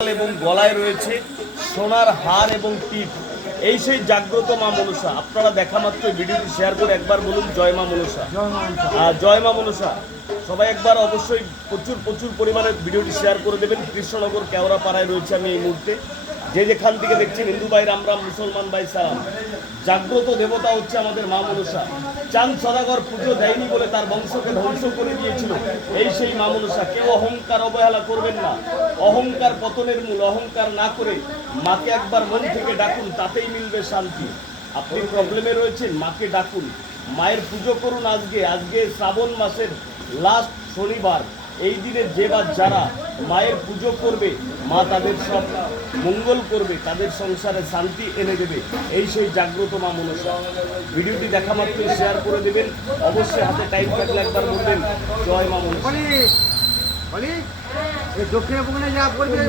এবং গলায় রয়েছে সোনার হার এবং টিপ। এই সেই জাগ্রত মা মনসা। আপনারা দেখা মাত্র ভিডিওটি শেয়ার করে একবার বলুন জয় মা মনসা। জয় মা মনসা। সবাই একবার অবশ্যই প্রচুর পরিমাণে ভিডিওটি শেয়ার করে দেবেন। কৃষ্ণনগর কেওড়াপাড়ায় রয়েছে আমি এই মুহূর্তে। যে যেখান থেকে দেখছেন, হিন্দু ভাই রাম রাম, মুসলমান ভাই সালাম। জাগ্রত দেবতা হচ্ছে আমাদের মা মনসা। চাঁদ সদাগর পুজো দেয়নি বলে তার বংশকে ধ্বংস করে দিয়েছিল এই সেই মা মনসা। কেউ অহংকার অবহেলা করবেন না। অহংকার পতনের মূল। অহংকার না করে মাকে একবার মন থেকে ডাকুন, তাতেই মিলবে শান্তি। আপনি প্রবলেমে রয়েছেন, মাকে ডাকুন, মায়ের পুজো করুন। আজকে শ্রাবণ মাসের লাস্ট শনিবার। এই দিনে যে বা যারা মায়ের পুজো করবে, মা তাদের সব মঙ্গল করবে, তাদের সংসারে শান্তি এনে দেবে। এই সেই জাগ্রত মা মনসা। ভিডিওটি দেখা মাত্রই শেয়ার করে দেবেন। অবশ্যই হাতে টাইম থাকলে একবার বলবেন জয় মা মনসা। দক্ষিণে যা করবে